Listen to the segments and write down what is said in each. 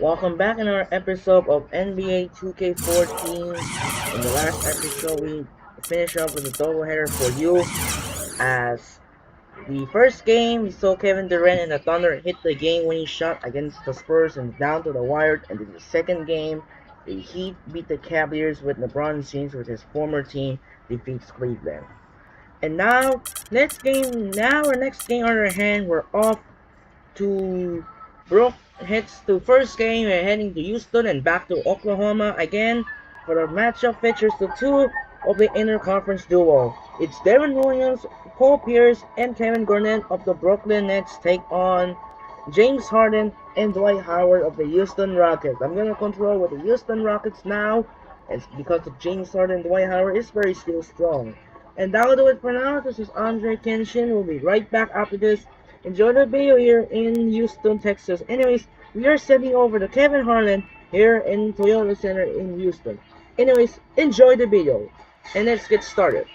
Welcome back in our episode of NBA 2K14. In the last episode, we finished up with a doubleheader for you. As the first game, we saw Kevin Durant and the Thunder hit the game-winning shot against the Spurs and down to the wire. And in the second game, the Heat beat the Cavaliers with LeBron James with his former team defeats Cleveland. And now, our next game on our hand, we're off to Brook heads to first game and heading to Houston and back to Oklahoma again for the matchup features the two of the interconference duo. It's Devin Williams, Paul Pierce, and Kevin Garnett of the Brooklyn Nets take on James Harden and Dwight Howard of the Houston Rockets. I'm gonna control with the Houston Rockets now, and because of James Harden and Dwight Howard is very still strong. And that'll do it for now. This is Andrei Kenshin. We'll be right back after this. Enjoy the video here in Houston, Texas. Anyways, we are sending over to Kevin Harlan here in Toyota Center in Houston. Anyways, enjoy the video. And let's get started.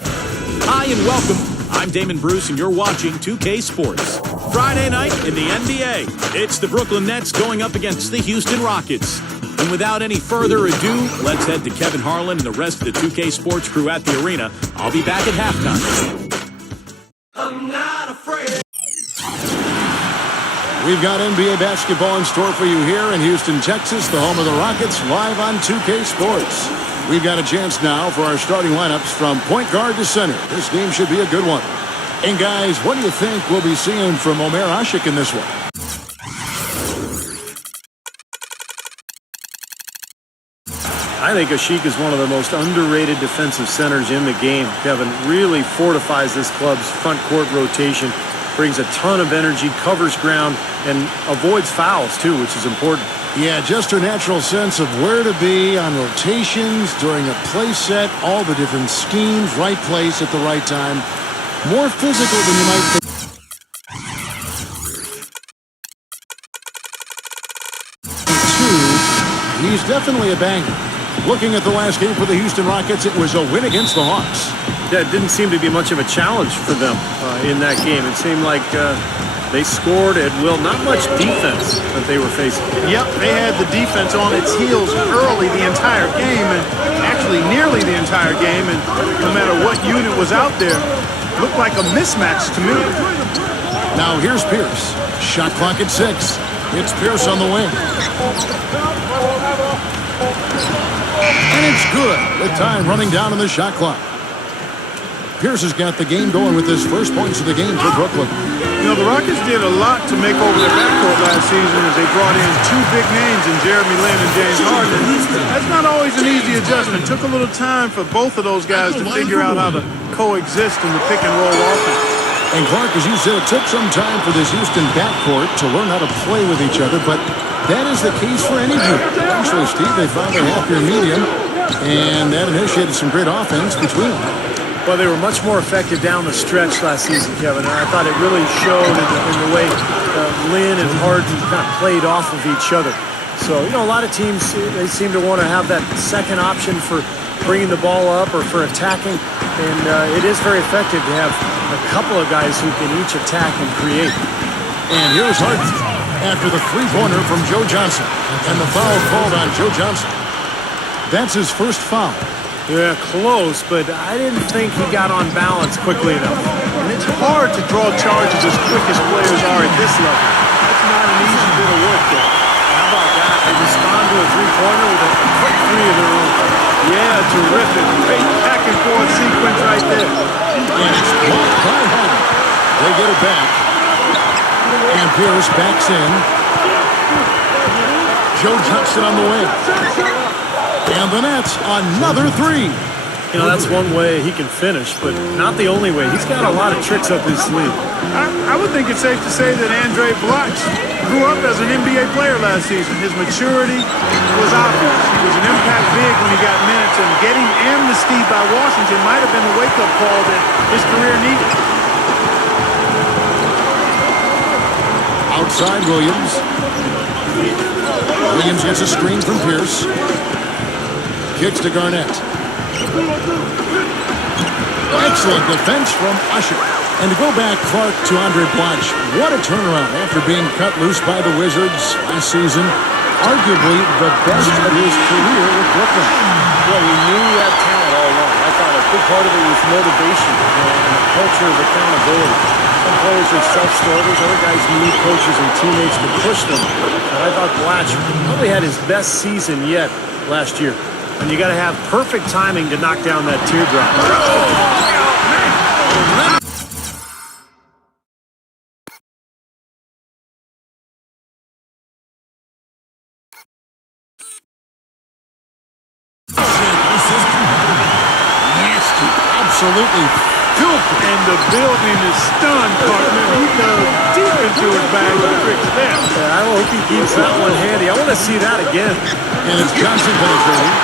Hi and welcome. I'm Damon Bruce and you're watching 2K Sports. Friday night in the NBA. It's the Brooklyn Nets going up against the Houston Rockets. And without any further ado, let's head to Kevin Harlan and the rest of the 2K Sports crew at the arena. I'll be back at halftime. I'm not afraid. We've got NBA basketball in store for you here in Houston, Texas, the home of the Rockets, live on 2K Sports. We've got a chance now for our starting lineups from point guard to center. This game should be a good one. And guys, what do you think we'll be seeing from Omer Asik in this one? I think Asik is one of the most underrated defensive centers in the game. Kevin really fortifies this club's front court rotation, brings a ton of energy, covers ground, and avoids fouls too, which is important. Yeah, just her natural sense of where to be on rotations, during a play set, all the different schemes, right place at the right time. More physical than you might think. He's definitely a banger. Looking at the last game for the Houston Rockets, it was a win against the Hawks. Yeah, it didn't seem to be much of a challenge for them in that game. It seemed like they scored at will. Not much defense that they were facing. Yep, they had the defense on its heels early the entire game, and actually nearly the entire game, and no matter what unit was out there, looked like a mismatch to me. Now here's Pierce. Shot clock at 6. It's Pierce on the wing. And it's good with time running down on the shot clock. Pierce has got the game going with his first points of the game for Brooklyn. You know, the Rockets did a lot to make over their backcourt last season as they brought in two big names in Jeremy Lin and James Harden. That's not always an easy adjustment. It took a little time for both of those guys to figure out how to coexist in the pick-and-roll offense. And Clark, as you said, it took some time for this Houston backcourt to learn how to play with each other, but that is the case for any group. Actually, Steve, they found their happier medium, and that initiated some great offense between them. Well, they were much more effective down the stretch last season, Kevin. And I thought it really showed in the way Lin and Harden kind of played off of each other. So, you know, a lot of teams, they seem to want to have that second option for bringing the ball up or for attacking. And it is very effective to have a couple of guys who can each attack and create. And here's Harden after the three-pointer from Joe Johnson. And the foul called on Joe Johnson. That's his first foul. Yeah, close, but I didn't think he got on balance quickly enough. And it's hard to draw charges as quick as players are at this level. That's not an easy bit of work there. How about that? They respond to a three-pointer with a quick three of their own. Yeah, terrific. Great back-and-forth sequence right there. And it's blocked by Harden. They get it back. And Pierce backs in. Joe Johnson on the wing. And the Nets, another three. You know, that's one way he can finish, but not the only way. He's got a lot of tricks up his sleeve. I would think it's safe to say that Andrei grew up as an NBA player last season. His maturity was obvious. He was an impact big when he got minutes, and getting amnesty by Washington might have been the wake-up call that his career needed. Outside Williams. Williams gets a screen from Pierce. Kicks to Garnett. Excellent defense from Usher. And to go back, Clark, to Andrei Blatch, what a turnaround after being cut loose by the Wizards last season. Arguably the best of his career with Brooklyn. Well, we knew he had talent all along. I thought a big part of it was motivation and a culture of accountability. Some players are self-starters. Other guys need coaches and teammates to push them. And I thought Blatch probably had his best season yet last year. And you got to have perfect timing to knock down that teardrop. Nasty, absolutely filthy. And the building is stunned, partner. He dug deep into his bag of tricks there. I hope he keeps that one handy. I want to see that again. And it's Johnson penetrating.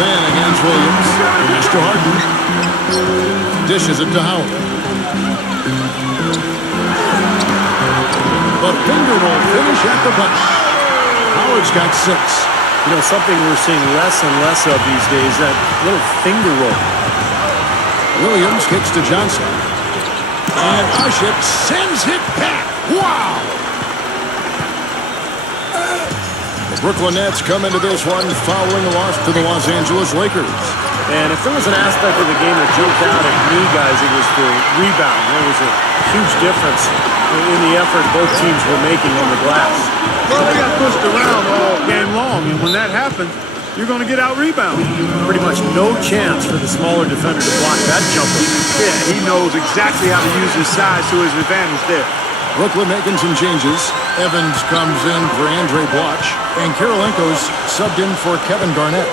Then against Williams. Pass to Harden. Dishes it to Howard. The finger roll finish at the button. Howard's got 6. You know, something we're seeing less and less of these days, that little finger roll. Williams kicks to Johnson. And Ushit sends it back. Wow! The Brooklyn Nets come into this one following a loss to the Los Angeles Lakers. And if there was an aspect of the game that jumped out at me, guys, it was the rebound. There was a huge difference in the effort both teams were making on the glass. Well, we got pushed around all game long, and when that happens, you're going to get out-rebounded. Pretty much no chance for the smaller defender to block that jumper. Yeah, he knows exactly how to use his size to his advantage there. Brooklyn making some changes. Evans comes in for Andrei Blatch, and Kirilenko's subbed in for Kevin Garnett.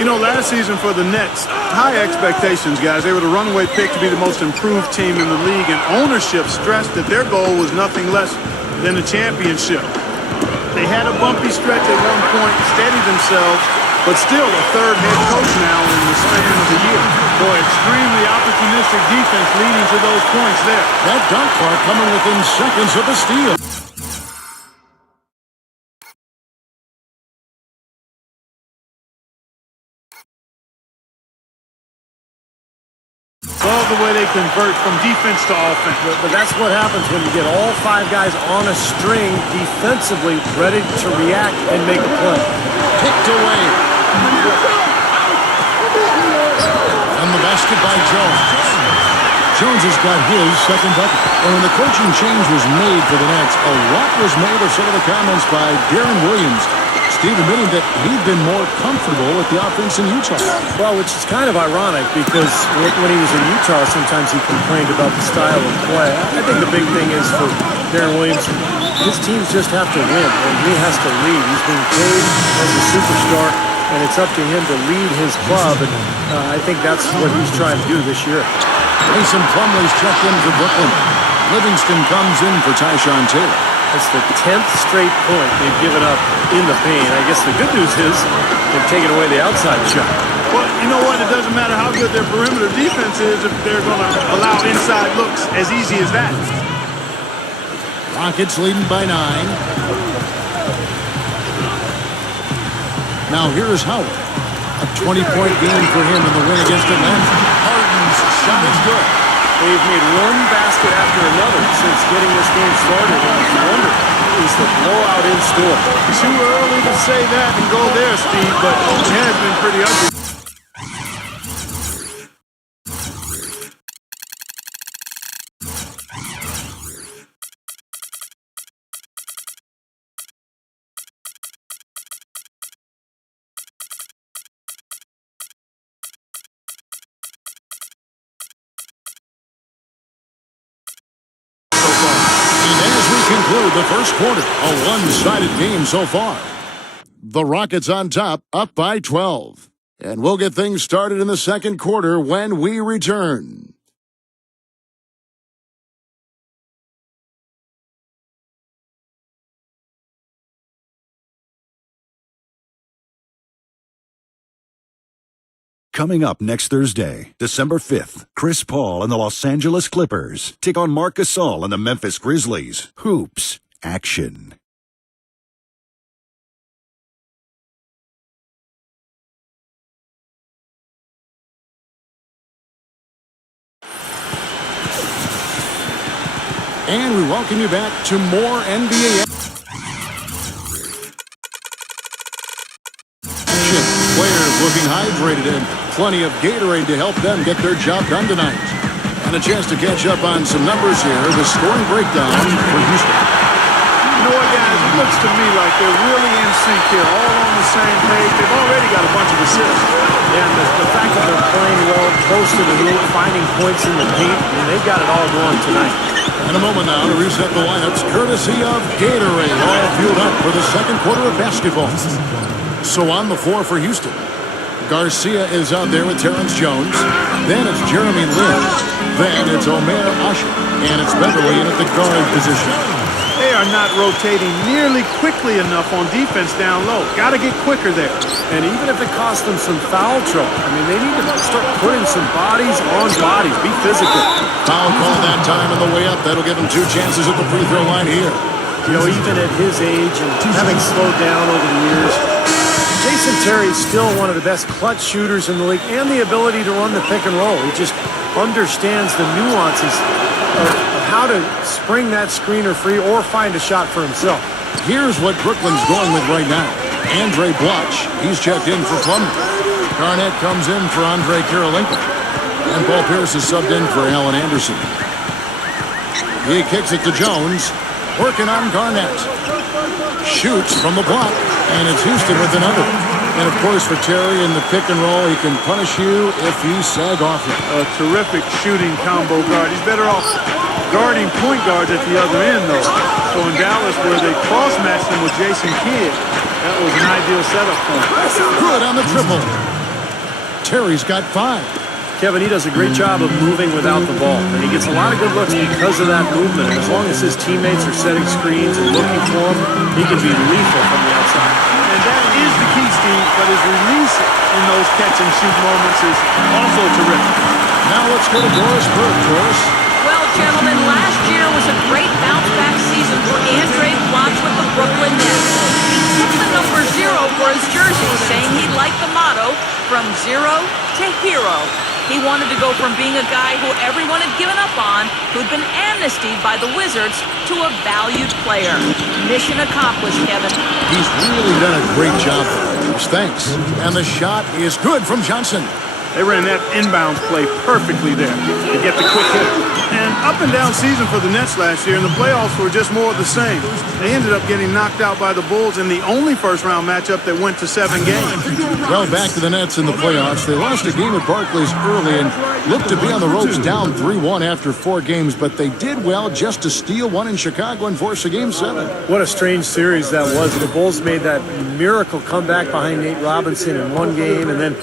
You know, last season for the Nets, high expectations, guys. They were the runaway pick to be the most improved team in the league, and ownership stressed that their goal was nothing less than a championship. They had a bumpy stretch at one point, steadied themselves, but still a third head coach now in the span of the year. Boy, extremely opportunistic defense leading to those points there. That dunk bar coming within seconds of a steal. Love the way they convert from defense to offense. But that's what happens when you get all 5 guys on a string defensively, ready to react and make a play. Picked away. And the basket by Jones. Jones has got his second bucket. And when the coaching change was made for the Nets, a lot was made of some of the comments by Darren Williams. Steve admitting that he'd been more comfortable with the offense in Utah. Well, which is kind of ironic because when he was in Utah, sometimes he complained about the style of play. I think the big thing is for Darren Williams, his teams just have to win, and he has to lead. He's being paid as a superstar, and it's up to him to lead his club, and I think that's what he's trying to do this year. Mason Plumlee's checked in for Brooklyn. Livingston comes in for Tyshawn Taylor. It's the 10th straight point they've given up in the paint. I guess the good news is they've taken away the outside shot. Well, you know what? It doesn't matter how good their perimeter defense is if they're going to allow inside looks as easy as that. Rockets leading by 9. Now here's Howard. A 20-point game for him in the win against Atlanta. Harden's shot is good. They've made one basket after another since getting this game started, and you wonder, is the blowout in store? Too early to say that and go there, Steve, but it has been pretty ugly. Conclude the first quarter. A one-sided game so far. The Rockets on top, up by 12. And we'll get things started in the second quarter when we return. Coming up next Thursday, December 5th, Chris Paul and the Los Angeles Clippers take on Marc Gasol and the Memphis Grizzlies. Hoops action. And we welcome you back to more NBA action. Players looking hydrated and plenty of Gatorade to help them get their job done tonight. And a chance to catch up on some numbers here. The scoring breakdown for Houston. You know what, guys? It looks to me like they're really in sync here, all on the same page. They've already got a bunch of assists. And the fact that they're playing well, close to the hoop, finding points in the paint, I mean, they've got it all going tonight. In a moment now to reset the lineups, courtesy of Gatorade, all fueled up for the second quarter of basketball. So on the floor for Houston, Garcia is out there with Terrence Jones. Then it's Jeremy Lin. Then it's Omer Asher. And it's Beverly in at the guard position. They are not rotating nearly quickly enough on defense down low. Got to get quicker there. And even if it costs them some foul trouble, I mean, they need to start putting some bodies on bodies. Be physical. Foul call that time on the way up. That'll give him 2 chances at the free throw line here. You know, even at his age and having slowed down over the years, Jason Terry is still one of the best clutch shooters in the league and the ability to run the pick and roll. He just understands the nuances of how to spring that screener free or find a shot for himself. Here's what Brooklyn's going with right now. Andrei Blotch, he's checked in for Plummer. Garnett comes in for Andrei Kirilenko. And Paul Pierce is subbed in for Alan Anderson. He kicks it to Jones, working on Garnett. Shoots from the block, and it's Houston with another. And, of course, for Terry in the pick and roll, he can punish you if you sag off him. A terrific shooting combo guard. He's better off guarding point guards at the other end, though. So in Dallas, where they cross-matched him with Jason Kidd, that was an ideal setup for him. Good on the triple. Terry's got 5. Kevin, he does a great job of moving without the ball, and he gets a lot of good looks because of that movement. And as long as his teammates are setting screens and looking for him, he can be lethal from the outside. And that is the key, Steve, but his release in those catch-and-shoot moments is also terrific. Now let's go to Doris Burke, Doris. Well, gentlemen, last year was a great bounce-back season for Andrei Blotch with the Brooklyn Nets. He took the number 0 for his jersey, saying he liked the motto, from zero to hero. He wanted to go from being a guy who everyone had given up on, who'd been amnestied by the Wizards, to a valued player. Mission accomplished, Kevin. He's really done a great job for us. Thanks. And the shot is good from Johnson. They ran that inbounds play perfectly there to get the quick hit. And up and down season for the Nets last year, and the playoffs were just more of the same. They ended up getting knocked out by the Bulls in the only first-round matchup that went to 7 games. Well, back to the Nets in the playoffs. They lost a game at Barclays early and looked to be on the ropes down 3-1 after 4 games, but they did well just to steal one in Chicago and force a Game 7. What a strange series that was. The Bulls made that miracle comeback behind Nate Robinson in 1 game and then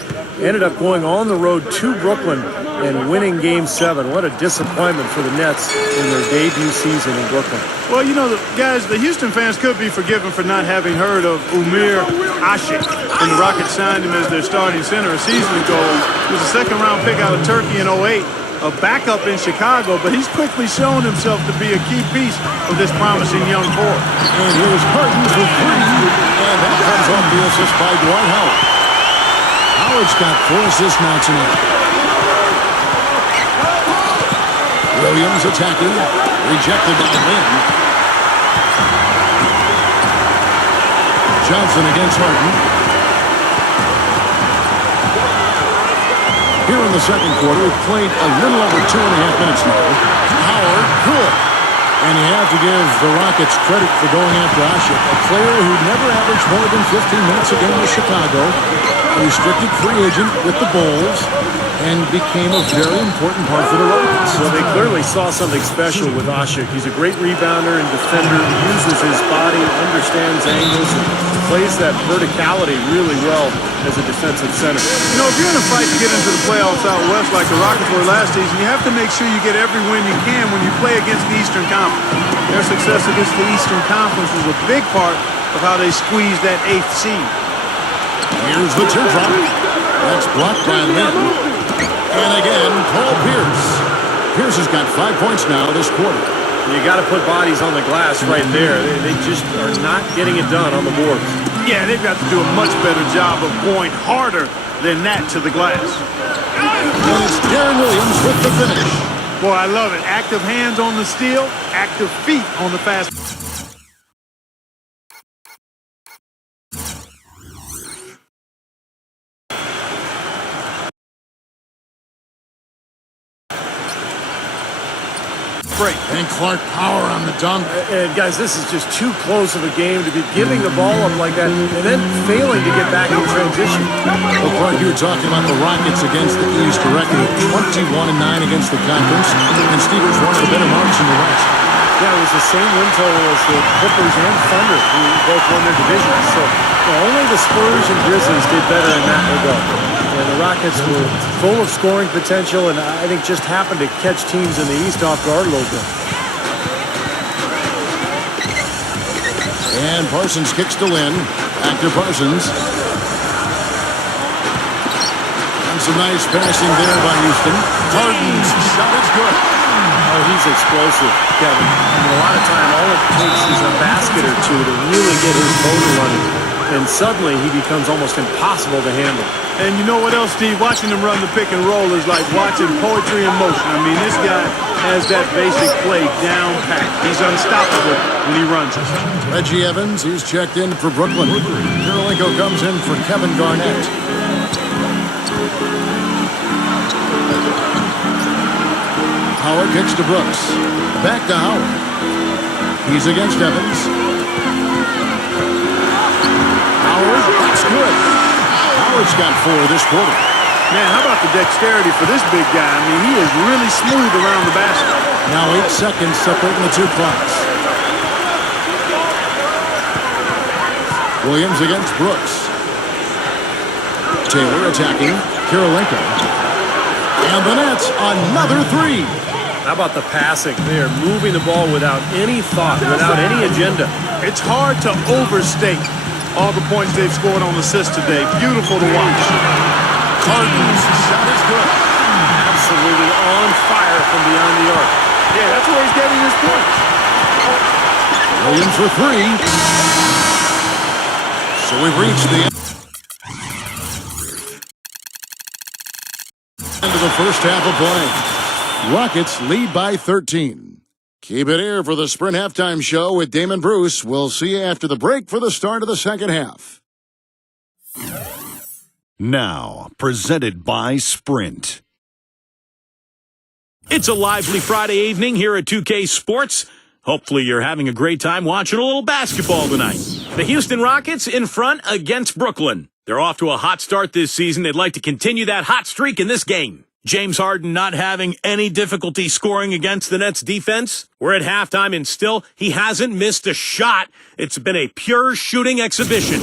ended up going on the road to Brooklyn and winning Game 7. What a disappointment for the Nets in their debut season in Brooklyn. Well, you know, guys, the Houston fans could be forgiven for not having heard of Omer Asher when the Rockets signed him as their starting center a season ago. He was a second-round pick out of Turkey in 08, a backup in Chicago, but he's quickly shown himself to be a key piece of this promising young core. And here's Harden for 3, and that comes off the assist by Dwight Howard. Howard's got 4 assists now tonight. Williams attacking, rejected by Lynn. Johnson against Harden. Here in the second quarter, we've played a little over 2.5 minutes now. Howard, good. And you have to give the Rockets credit for going after Asher, a player who never averaged more than 15 minutes a game with Chicago, a restricted free agent with the Bulls, and became a very important part for the Rockets. Well, they clearly saw something special with Asher. He's a great rebounder and defender. He uses his body, understands angles, and plays that verticality really well as a defensive center. You know, if you're in a fight to get into the playoffs out west like the Rockets were last season, you have to make sure you get every win you can when you play against the Eastern Conference. Their success against the Eastern Conference was a big part of how they squeezed that 8th seed. Here's the teardrop. That's blocked by Lynn. And again, Paul Pierce. Pierce has got 5 points now this quarter. You got to put bodies on the glass right there. They just are not getting it done on the boards. Yeah, they've got to do a much better job of going harder than that to the glass. And it's Darren Williams with the finish. Boy, I love it. Active hands on the steal, active feet on the fast. Break. And Clark power on the dunk. And guys, this is just too close of a game to be giving the ball up like that and then failing to get back in transition. Well, Clark, you were talking about the Rockets against the East, a record of 21-9 against the conference, and Steelers one of the better marks in the West. Yeah, it was the same win total as the Clippers and Thunder, who both won their divisions. So only the Spurs and Grizzlies did better in that regard. And the Rockets were full of scoring potential, and I think just happened to catch teams in the East off guard a little bit. And Parsons kicks to Lynn. Back to Parsons. And some nice passing there by Houston. Harden's shot is good. Oh, he's explosive, Kevin. I mean, a lot of time, all it takes is a basket or two to really get his motor running. And suddenly, he becomes almost impossible to handle. And you know what else, Steve? Watching him run the pick and roll is like watching poetry in motion. I mean, this guy has that basic play down pat. He's unstoppable when he runs it. Reggie Evans, he's checked in for Brooklyn. Karolinko comes in for Kevin Garnett. Howard kicks to Brooks. Back to Howard. He's against Evans. Howard, that's good. Howard's got 4 this quarter. Man, how about the dexterity for this big guy? I mean, he is really smooth around the basket. Now 8 seconds separating the two clocks. Williams against Brooks. Taylor attacking. Karolinko. And the Nets, another 3. How about the passing? They are moving the ball without any thought, without any agenda. It's hard to overstate all the points they've scored on assists today. Beautiful to watch. Harden's shot is good. Absolutely on fire from beyond the arc. Yeah, that's where he's getting his points. Williams for 3. So we've reached the end of the first half of play. Rockets lead by 13. Keep it here for the Sprint Halftime Show with Damon Bruce. We'll see you after the break for the start of the second half. Now, presented by Sprint. It's a lively Friday evening here at 2K Sports. Hopefully you're having a great time watching a little basketball tonight. The Houston Rockets in front against Brooklyn. They're off to a hot start this season. They'd like to continue that hot streak in this game. James Harden not having any difficulty scoring against the Nets defense. We're at halftime and still he hasn't missed a shot. It's been a pure shooting exhibition.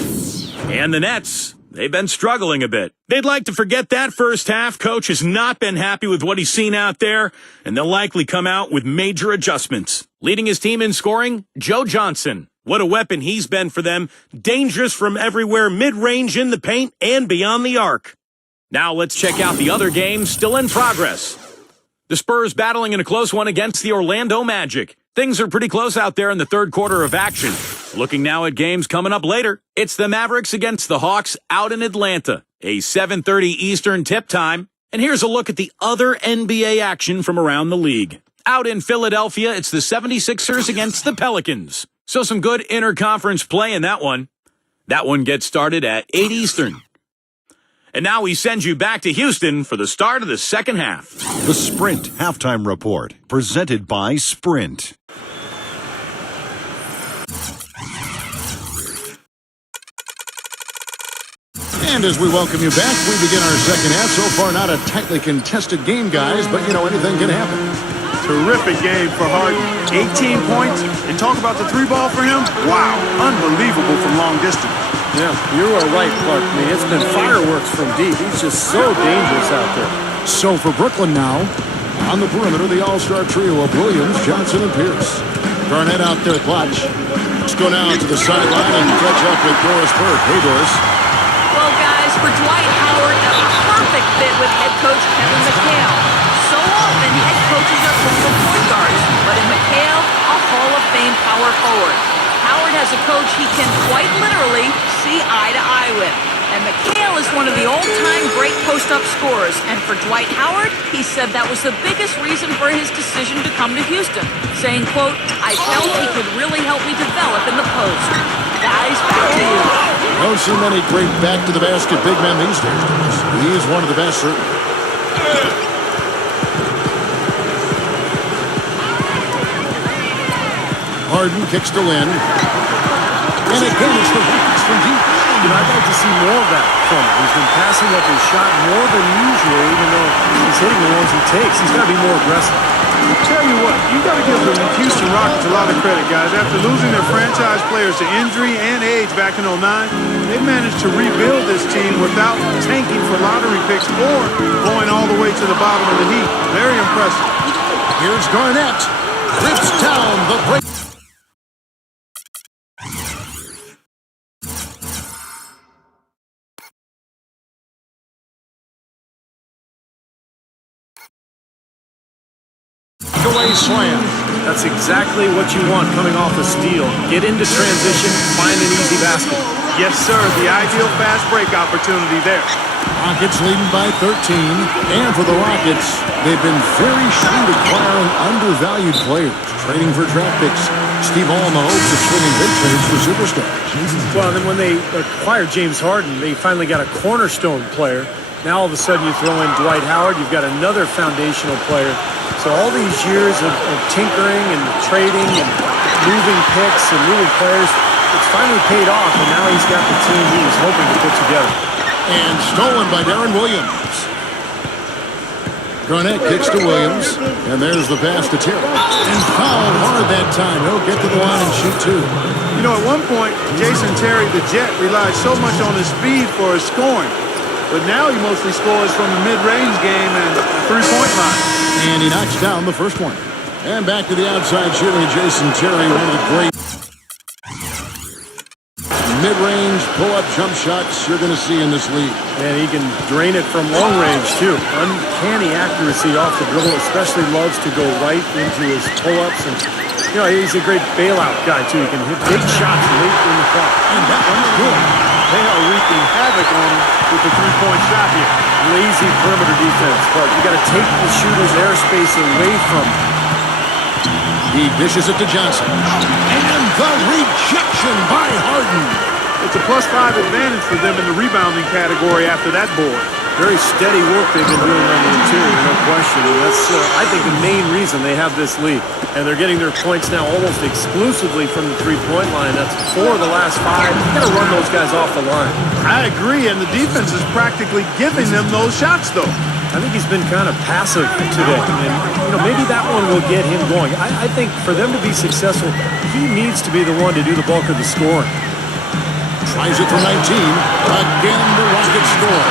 And the Nets, they've been struggling a bit. They'd like to forget that first half. Coach has not been happy with what he's seen out there, and they'll likely come out with major adjustments. Leading his team in scoring, Joe Johnson. What a weapon he's been for them. Dangerous from everywhere, mid-range in the paint and beyond the arc. Now let's check out the other games still in progress. The Spurs battling in a close one against the Orlando Magic. Things are pretty close out there in the third quarter of action. Looking now at games coming up later. It's the Mavericks against the Hawks out in Atlanta. A 7:30 Eastern tip time. And here's a look at the other NBA action from around the league. Out in Philadelphia, it's the 76ers against the Pelicans. So some good interconference play in that one. That one gets started at 8 Eastern. And now we send you back to Houston for the start of the second half. The Sprint Halftime Report, presented by Sprint. And as we welcome you back, we begin our second half. So far, not a tightly contested game, guys, but, anything can happen. Terrific game for Harden. 18 points. And talk about the 3-ball for him. Wow, unbelievable from long distance. Yeah, you are right, Clark. I mean, it's been fireworks from deep. He's just so dangerous out there. So for Brooklyn now, on the perimeter, the all-star trio of Williams, Johnson, and Pierce. Garnett out there, clutch. Let's go now to the sideline and catch up with Doris Burke. Hey, Doris. Well, guys, for Dwight Howard, a perfect fit with head coach Kevin McHale. So often, head coaches are former point guards, but in McHale, a Hall of Fame power forward. Howard has a coach he can quite literally see see eye to eye with. And McHale is one of the all-time great post-up scorers. And for Dwight Howard, he said that was the biggest reason for his decision to come to Houston, saying, quote, "I felt he could really help me develop in the post." Guys, back to you. Don't see many great back-to-the-basket big men these days. He is one of the best, certainly. Harden kicks to Lynn. And again, it's the Rockets from deep. You know, I'd like to see more of that from him. He's been passing up his shot more than usual, even though he's hitting the ones he takes. He's got to be more aggressive. Tell you what, you got to give the Houston Rockets a lot of credit, guys. After losing their franchise players to injury and age back in '09, they managed to rebuild this team without tanking for lottery picks or going all the way to the bottom of the heap. Very impressive. Here's Garnett. Rips down the break. Away slam. That's exactly what you want coming off a steal. Get into transition, find an easy basket. Yes, sir. The ideal fast break opportunity there. Rockets leading by 13. And for the Rockets, they've been very shrewd acquiring undervalued players, trading for draft picks. Steve Alma hopes of swinging big trades for superstars. Well, and then when they acquired James Harden, they finally got a cornerstone player. Now all of a sudden you throw in Dwight Howard, you've got another foundational player. So all these years of tinkering and trading and moving picks and moving players, it's finally paid off, and now he's got the team he was hoping to put together. And stolen by Darren Williams. Garnett kicks to Williams, and there's the pass to Terry. And fouled hard that time. He'll get to the line and shoot two. You know, at one point, Jason Terry, the Jet, relied so much on his speed for his scoring. But now he mostly scores from the mid-range game and three-point line. And he knocks down the first one. And back to the outside shooting of Jason Terry, one of the great mid-range pull-up jump shots you're going to see in this league. And he can drain it from long range, too. Uncanny accuracy off the dribble, especially loves to go right into his pull-ups. And, you know, he's a great bailout guy, too. He can hit big shots late in the clock. And that one's good. They are wreaking havoc on him with the three-point shot here. Lazy perimeter defense, but you got to take the shooter's airspace away from him. He dishes it to Johnson. And the rejection by Harden. It's a +5 advantage for them in the rebounding category after that board. Very steady work they've been doing on the interior, no question. And that's, I think, the main reason they have this lead. And they're getting their points now almost exclusively from the three-point line. That's 4 of the last 5. You've got to run those guys off the line. I agree, and the defense is practically giving them those shots, though. I think he's been kind of passive today. And, you know, maybe that one will get him going. I think for them to be successful, he needs to be the one to do the bulk of the scoring. Tries it from 19. Again, the Rockets score.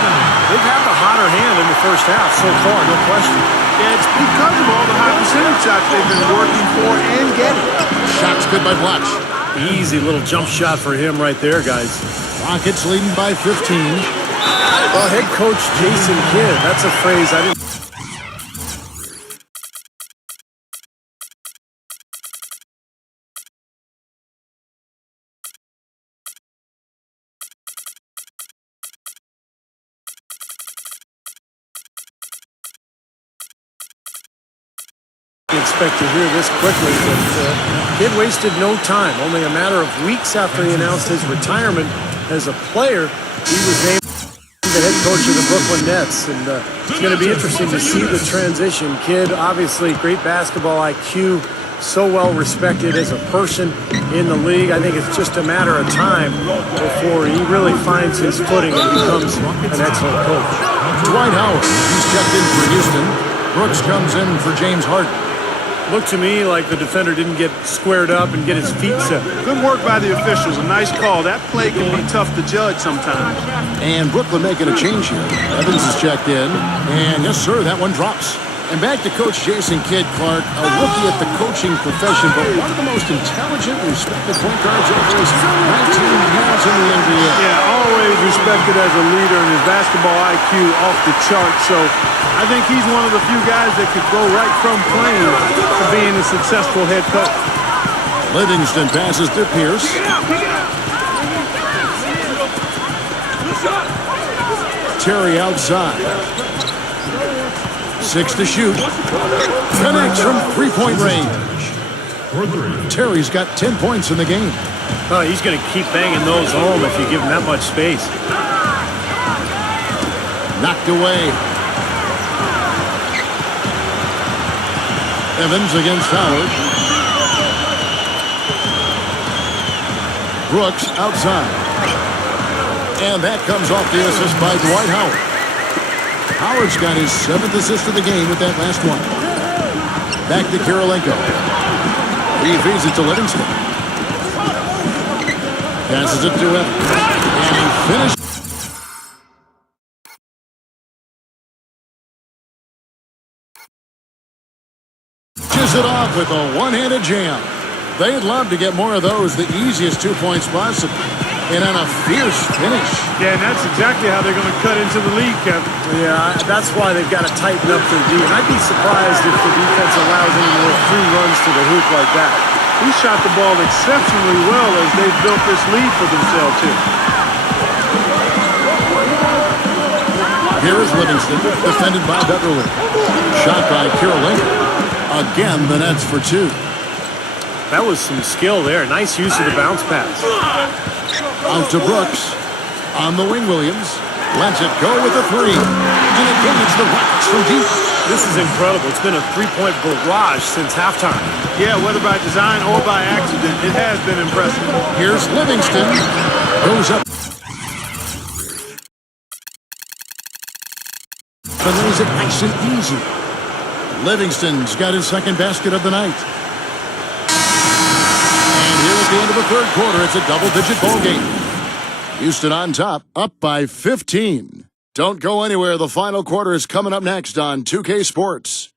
They've had the hotter hand in the first half so far, no question. Yeah, it's because of all the high percentage shots they've been working for and getting. Shots good by Blotch. Easy little jump shot for him right there, guys. Rockets leading by 15. Well, head coach Jason Kidd, that's a phrase I didn't... expect to hear this quickly, but Kidd wasted no time. Only a matter of weeks after he announced his retirement as a player, he was named the head coach of the Brooklyn Nets, and it's going to be interesting to see the transition. Kidd, obviously, great basketball IQ, so well respected as a person in the league. I think it's just a matter of time before he really finds his footing and becomes an excellent coach. Dwight Howard, he's checked in for Houston. Brooks comes in for James Harden. Looked to me like the defender didn't get squared up and get his feet set. Good work by the officials. A nice call. That play can be tough to judge sometimes. And Brooklyn making a change here. Evans is checked in. And yes, sir, that one drops. And back to Coach Jason Kidd, Clark, a rookie at the coaching profession, but one of the most intelligent, respected point guards over his 19 years in the NBA. Yeah, always respected as a leader, and his basketball IQ off the chart. So I think he's one of the few guys that could go right from playing to being a successful head coach. Livingston passes to Pierce. Terry outside. 6 to shoot. Connects from three-point range. Terry's got 10 points in the game. Oh, he's going to keep banging those home if you give him that much space. Knocked away. Evans against Howard. Brooks outside. And that comes off the assist by Dwight Howard. Howard's got his 7th assist of the game with that last one. Back to Kirilenko. He feeds it to Livingston. Passes it to Evans. And he finishes. It off with a one-handed jam. They'd love to get more of those, the easiest 2 points possible. And on a fierce finish. Yeah, and that's exactly how they're going to cut into the lead, Kevin. Yeah, that's why they've got to tighten up their D. And I'd be surprised if the defense allows any more free runs to the hoop like that. He shot the ball exceptionally well as they've built this lead for themselves, too. Here is Livingston, defended by Beverly. Shot by Kirilenko. Again, the Nets for 2. That was some skill there. Nice use of the bounce pass. Out to Brooks. On the wing, Williams. Lets it go with a 3. And again, it's the Rockets from deep. This is incredible. It's been a three-point barrage since halftime. Yeah, whether by design or by accident, it has been impressive. Here's Livingston. Goes up. But lays it nice and easy. Livingston's got his 2nd basket of the night. And here at the end of the 3rd quarter, it's a double-digit ball game. Houston on top, up by 15. Don't go anywhere. The final quarter is coming up next on 2K Sports.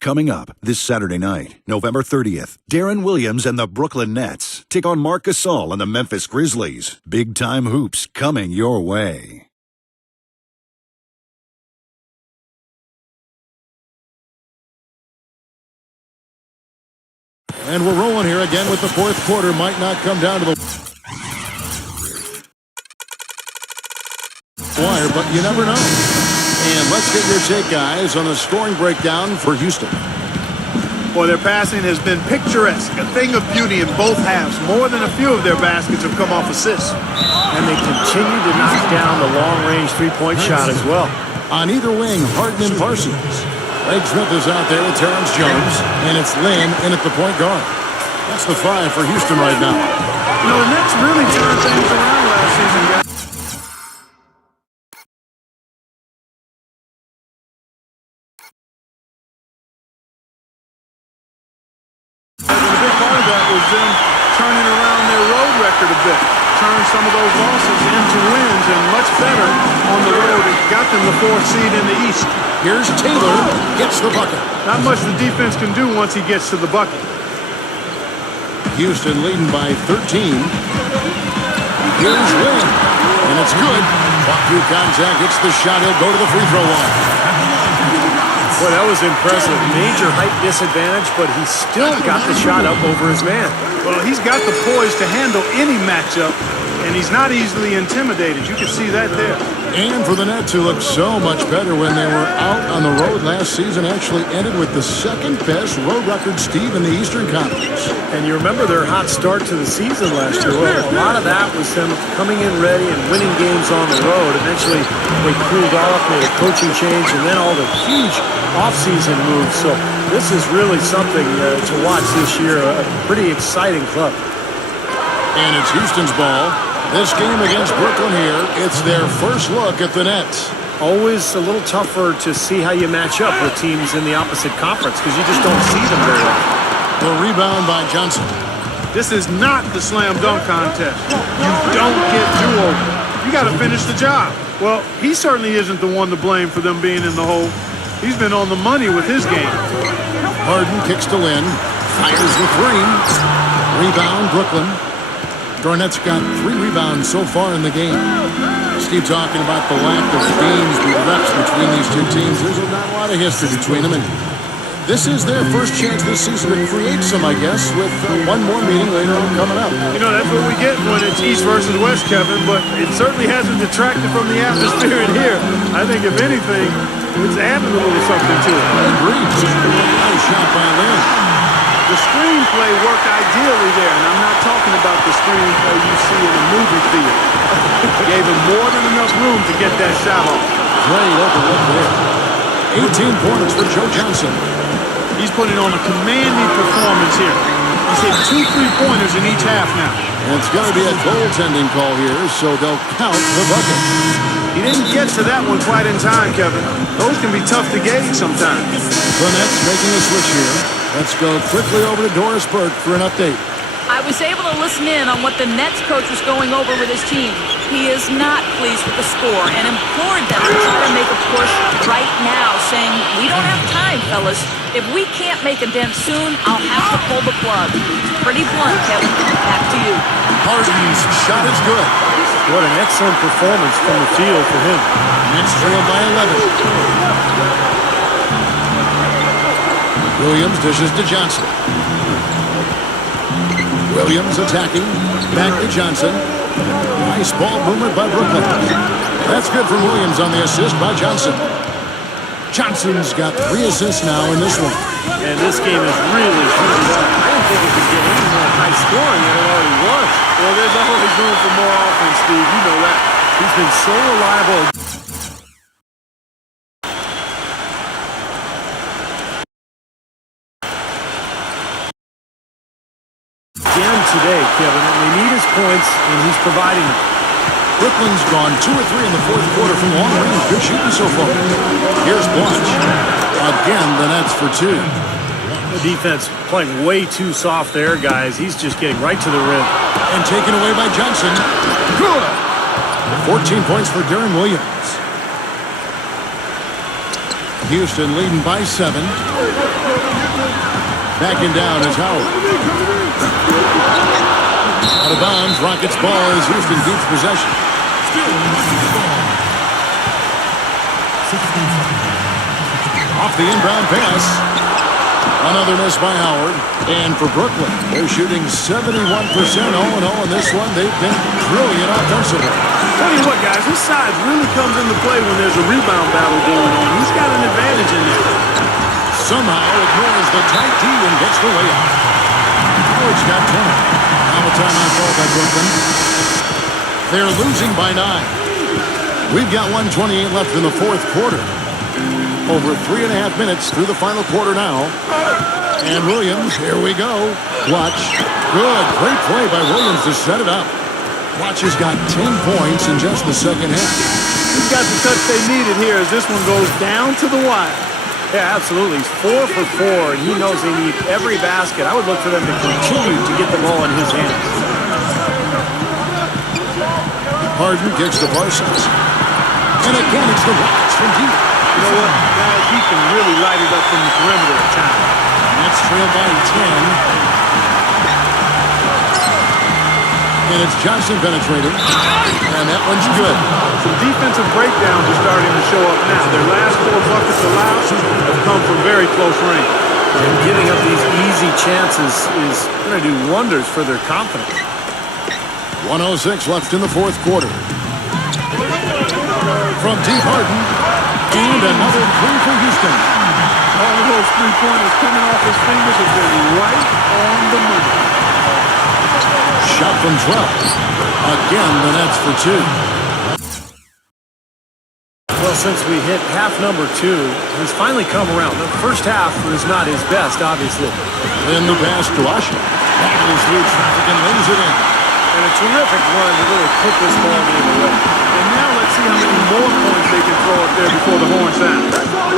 Coming up this Saturday night, November 30th, Darren Williams and the Brooklyn Nets take on Marc Gasol and the Memphis Grizzlies. Big-time hoops coming your way. And we're rolling here again with the 4th quarter. Might not come down to the wire, but you never know. And let's get your take, guys, on the scoring breakdown for Houston. Boy, their passing has been picturesque, a thing of beauty in both halves. More than a few of their baskets have come off assists. And they continue to knock down the long-range three-point shot as well. On either wing, Harden and Parsons. Greg Smith is out there with Terrence Jones, and it's Lynn in at the point guard. That's the 5 for Houston right now. You know, the Nets really turned things around last season, guys. Was them turning around their road record a bit. Turned some of those losses into wins and much better on the road. It got them the 4th seed in the East. Here's Taylor, gets the bucket. Not much the defense can do once he gets to the bucket. Houston leading by 13. Here's Lynn, and it's good. Walk through contact, hits the shot. He'll go to the free throw line. Boy, that was impressive. Major height disadvantage, but he still got the shot up over his man. Well, he's got the poise to handle any matchup, and he's not easily intimidated. You can see that there. And for the Nets, who looked so much better when they were out on the road last season, actually ended with the 2nd-best road record, Steve, in the Eastern Conference. And you remember their hot start to the season last year. Well, a lot of that was them coming in ready and winning games on the road. Eventually, they cooled off, made a coaching change, and then all the huge offseason moves. So this is really something to watch this year. A pretty exciting club. And it's Houston's ball. This game against Brooklyn here, it's their first look at the Nets. Always a little tougher to see how you match up with teams in the opposite conference because you just don't see them very often. The rebound by Johnson. This is not the slam dunk contest. You don't get do-over. You got to finish the job. Well, he certainly isn't the one to blame for them being in the hole. He's been on the money with his game. Harden kicks to Lynn. Fires the 3. Rebound, Brooklyn. Garnett's got 3 rebounds so far in the game. Steve talking about the lack of games with reps between these two teams. There's not a lot of history between them, and this is their first chance this season to create some, I guess, with one more meeting later on coming up. You know, that's what we get when it's East versus West, Kevin, but it certainly hasn't detracted from the atmosphere in here. I think, if anything, it's added a little something to it. I agree. Nice shot by Lynn. The screenplay worked ideally there, and I'm not talking about the screenplay you see in a movie theater. Gave him more than enough room to get that shot off. Great open look there. 18 points for Joe Johnson. He's putting on a commanding performance here. He's hit 2 3-pointers in each half now. And it's going to be a goaltending call here, so they'll count the bucket. He didn't get to that one quite in time, Kevin. Those can be tough to gauge sometimes. The Nets making a switch here. Let's go quickly over to Doris Burke for an update. I was able to listen in on what the Nets coach was going over with his team. He is not pleased with the score and implored them to try to make a push right now, saying, "We don't have time, fellas. If we can't make a dent soon, I'll have to pull the plug." It's pretty blunt, Kevin. Back to you. Harden's shot is good. What an excellent performance from the field for him. Nets trail by 11. Williams dishes to Johnson. Williams attacking. Back to Johnson. Nice ball movement by Brooklyn. That's good from Williams on the assist by Johnson. Johnson's got 3 assists now in this one. And this game is really heated up. I didn't think it could get any more high scoring than it already was. Well, there's always room for more offense, Steve. You know that. He's been so reliable. Again today, Kevin, and they need his points, and he's providing them. Brooklyn's gone 2 or 3 in the fourth quarter from long range. Good shooting so far. Here's Blanche. Again, the Nets for 2. The defense playing way too soft there, guys. He's just getting right to the rim. And taken away by Johnson. Good. 14 points for Darren Williams. Houston leading by 7. Backing down is Howard. Out of bounds, Rockets ball as Houston keeps possession. Off the inbound pass. Another miss by Howard. And for Brooklyn, they're shooting 71% all in all in this one. They've been brilliant offensively. Tell you what, guys, his size really comes into play when there's a rebound battle going on. He's got an advantage in there. Somehow ignores the tight D and gets the layup. Howard's got 10. Now a timeout call by Brooklyn. They're losing by 9. We've got 1:28 left in the fourth quarter. Over 3.5 minutes through the final quarter now. And Williams, here we go. Watch. Good. Great play by Williams to set it up. Watch has got 10 points in just the second half. He's got the touch they needed here as this one goes down to the wire. Yeah, absolutely. He's 4 for 4, and he knows they need every basket. I would look for them to continue to get the ball in his hands. Harden gets to Parsons. And again, it's the Rockets from deep. You know what, guys? He can really light it up from the perimeter at times. Nets trail by 10. And it's Johnson penetrating. And that one's good. Some defensive breakdowns are starting to show up now. Their last 4 buckets allowed have come from very close range. And giving up these easy chances is going to do wonders for their confidence. 1:06 left in the fourth quarter. From deep, Harden. And another three for Houston. All of those 3-pointers coming off his fingers have been right on the money. Shot from 12. Again, the Nets for 2. Well, since we hit half number 2, he's finally come around. The first half was not his best, obviously. Then the pass to Washington. Battles through traffic and lays it in. And a terrific run to really put this ball game away. And now let's see how many more points they can throw up there before the horn sound.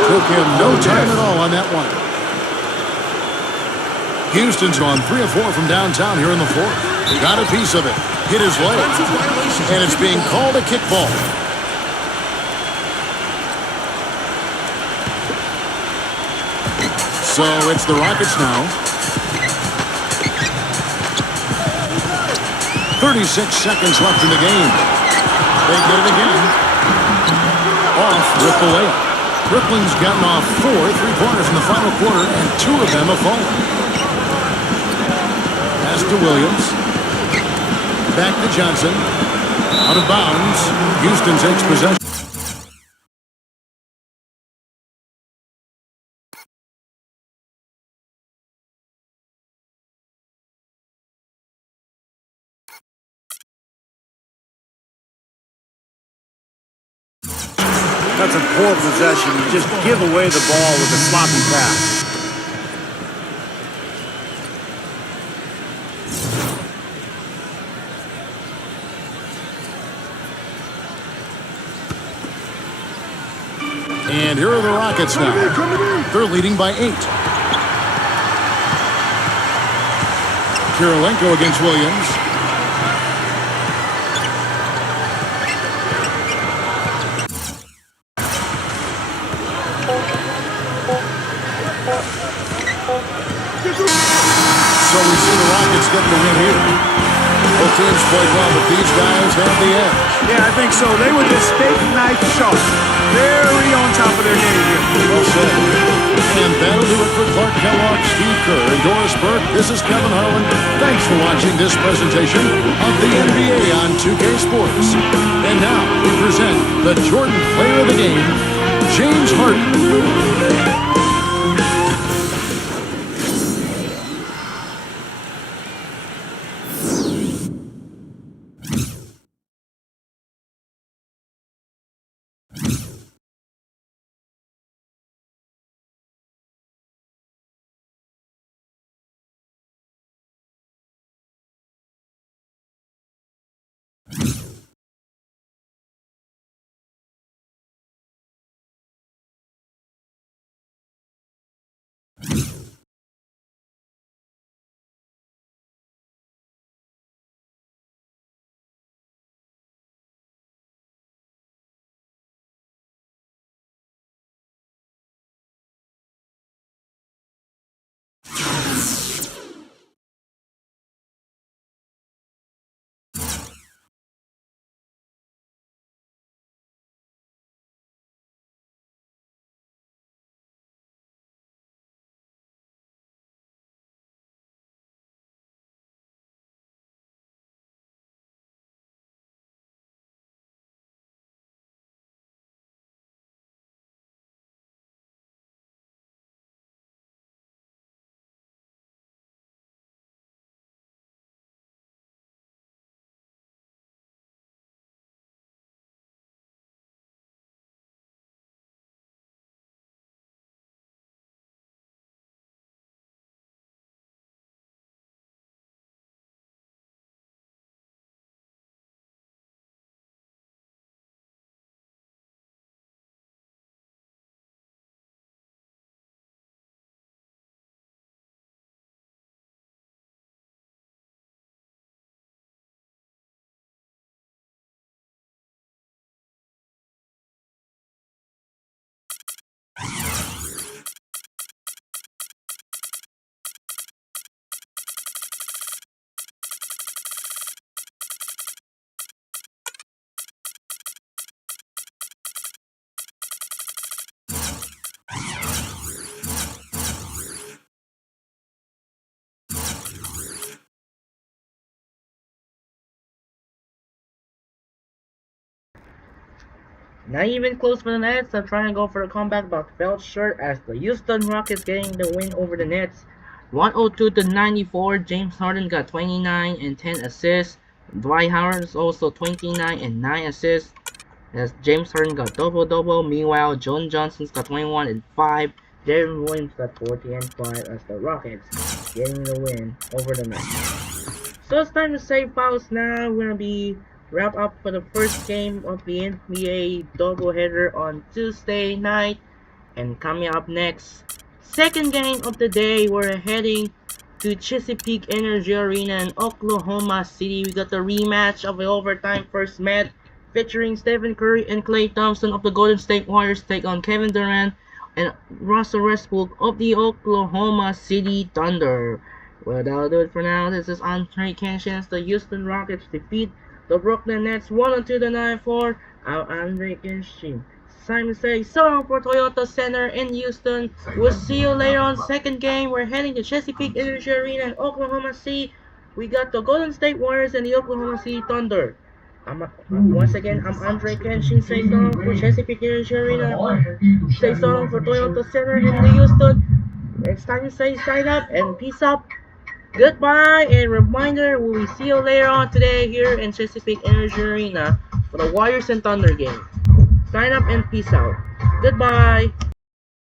Took him no time at all on that one. Houston's gone 3 of 4 from downtown here in the fourth. Got a piece of it. Hit his leg. And it's being called a kickball. So it's the Rockets now. 36 seconds left in the game. They get it again. Off with the layup. Brooklyn's gotten off 4 3-pointers in the final quarter, and 2 of them have fallen. Pass to Williams. Back to Johnson. Out of bounds. Houston takes possession. That's a poor possession. You just give away the ball with a sloppy pass. And here are the Rockets now. They're leading by 8. Kirilenko against Williams. So we see the Rockets getting the win here. Both teams played well, but these guys have the edge. Yeah, I think so. They were just steak knife sharp. Very on top of their game here. Well said. And that'll do it for Clark Kellogg, Steve Kerr, and Doris Burke. This is Kevin Harlan. Thanks for watching this presentation of the NBA on 2K Sports. And now we present the Jordan Player of the Game, James Harden. Not even close for the Nets. I'm trying to go for a comeback, but fell short as the Houston Rockets getting the win over the Nets. 102-94. James Harden got 29 and 10 assists. Dwight Howard is also 29 and 9 assists. As James Harden got double-double. Meanwhile, John Johnson's got 21 and 5. Darren Williams got 40 and 5 as the Rockets getting the win over the Nets. So it's time to say fouls now. We're gonna be wrap up for the first game of the NBA doubleheader on Tuesday night. And coming up next, second game of the day, we're heading to Chesapeake Energy Arena in Oklahoma City. We got the rematch of the overtime first match featuring Stephen Curry and Klay Thompson of the Golden State Warriors take on Kevin Durant and Russell Westbrook of the Oklahoma City Thunder. Well, that'll do it for now. This is Andrei Kenshin's the Houston Rockets defeat the Brooklyn Nets 1-2 the 9-4. I'm Andrei Kenshin. It's time to say so long for Toyota Center in Houston. We'll see you later on second game. We're heading to Chesapeake Energy Arena in Oklahoma City. We got the Golden State Warriors and the Oklahoma City Thunder. Once again, I'm Andrei Kenshin. Say so long for Chesapeake Energy Arena. Say so long for Toyota Center in Houston. It's time to say sign up and peace out. Goodbye, and reminder, we will see you later on today here in Chesapeake Energy Arena for the Warriors and Thunder game. Sign up and peace out. Goodbye.